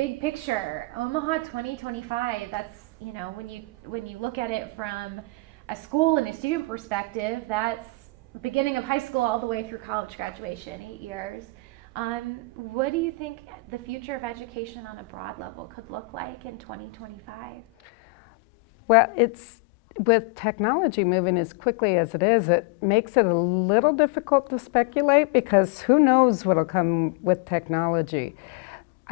big picture, Omaha 2025, that's, you know, when you look at it from a school and a student perspective, that's beginning of high school all the way through college graduation, 8 years. What do you think the future of education on a broad level could look like in 2025? Well, with technology moving as quickly as it is, it makes it a little difficult to speculate because who knows what'll come with technology.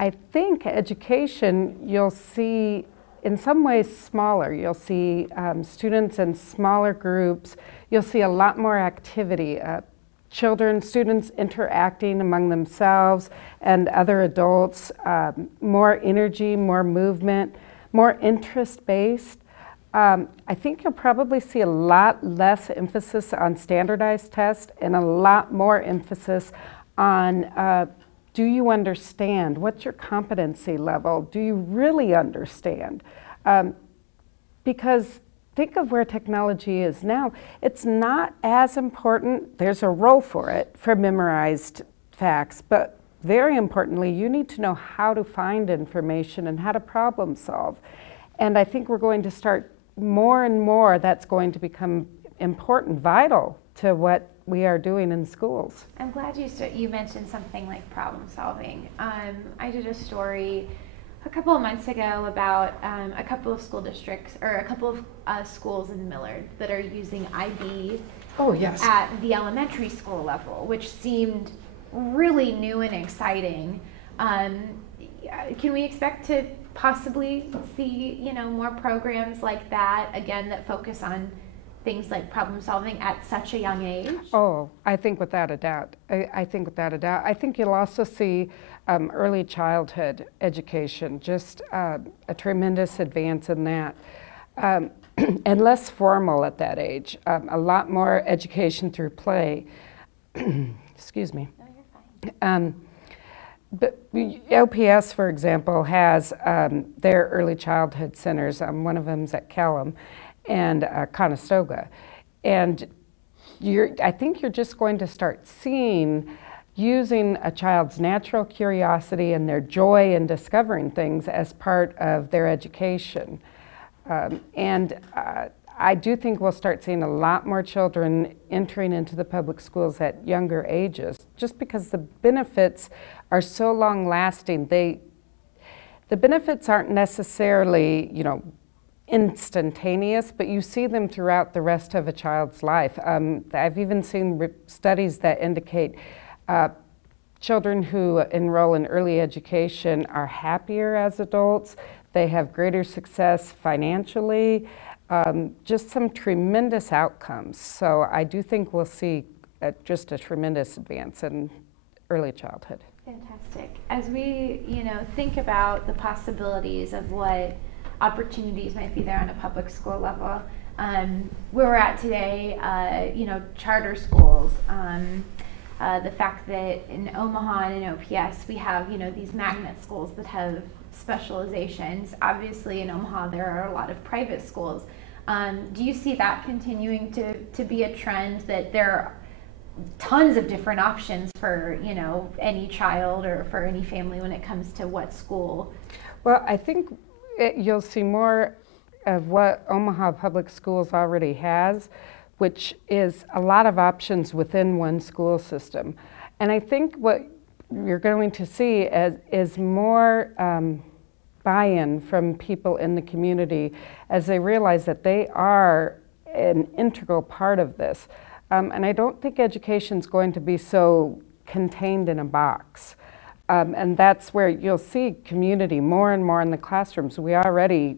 I think education, you'll see in some ways smaller. You'll see students in smaller groups. You'll see a lot more activity. Students interacting among themselves and other adults, more energy, more movement, more interest-based. I think you'll probably see a lot less emphasis on standardized tests and a lot more emphasis on do you understand? What's your competency level? Do you really understand? Because think of where technology is now. It's not as important, there's a role for it, for memorized facts, but very importantly, you need to know how to find information and how to problem solve. And I think we're going to start more and more, that's going to become important, vital to what we are doing in schools. I'm glad you mentioned something like problem solving. I did a story a couple of months ago about a couple of school districts, or a couple of schools in Millard that are using IB at the elementary school level, which seemed really new and exciting. Can we expect to possibly see, you know, more programs like that, again, that focus on things like problem solving at such a young age? Oh, I think without a doubt. I think without a doubt. I think you'll also see early childhood education, just a tremendous advance in that. And less formal at that age. A lot more education through play. Excuse me. No, you're fine. But OPS, for example, has their early childhood centers. One of them's at Kellam and Conestoga. And I think you're just going to start seeing using a child's natural curiosity and their joy in discovering things as part of their education. I do think we'll start seeing a lot more children entering into the public schools at younger ages, just because the benefits are so long-lasting. The benefits aren't necessarily, you know, instantaneous, but you see them throughout the rest of a child's life. I've even seen studies that indicate children who enroll in early education are happier as adults. They have greater success financially. Just some tremendous outcomes. So I do think we'll see just a tremendous advance in early childhood. Fantastic. As we, you know, think about the possibilities of what opportunities might be there on a public school level, where we're at today, you know, charter schools, the fact that in Omaha and in OPS we have, you know, these magnet schools that have specializations. Obviously in Omaha there are a lot of private schools. Do you see that continuing to be a trend, that there are tons of different options for, you know, any child or for any family when it comes to what school? Well, I think you'll see more of what Omaha Public Schools already has, which is a lot of options within one school system. And I think what you're going to see is more buy-in from people in the community as they realize that they are an integral part of this. And I don't think education's going to be so contained in a box. And that's where you'll see community more and more in the classrooms. We already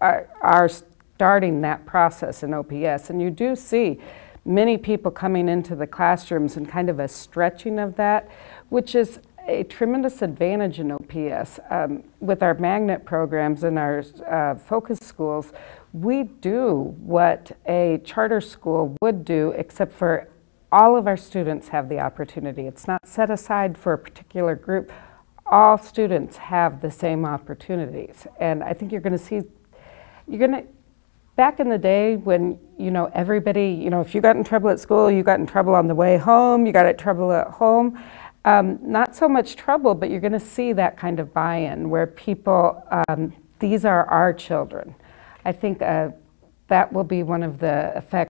are starting that process in OPS, and you do see many people coming into the classrooms and kind of a stretching of that, which is a tremendous advantage in OPS. With our magnet programs and our focus schools, we do what a charter school would do, except for all of our students have the opportunity. It's not set aside for a particular group. All students have the same opportunities. And I think you're going to see, back in the day when, you know, everybody, you know, if you got in trouble at school, you got in trouble on the way home, you got in trouble at home, not so much trouble, but you're going to see that kind of buy-in where people, these are our children. I think that will be one of the effects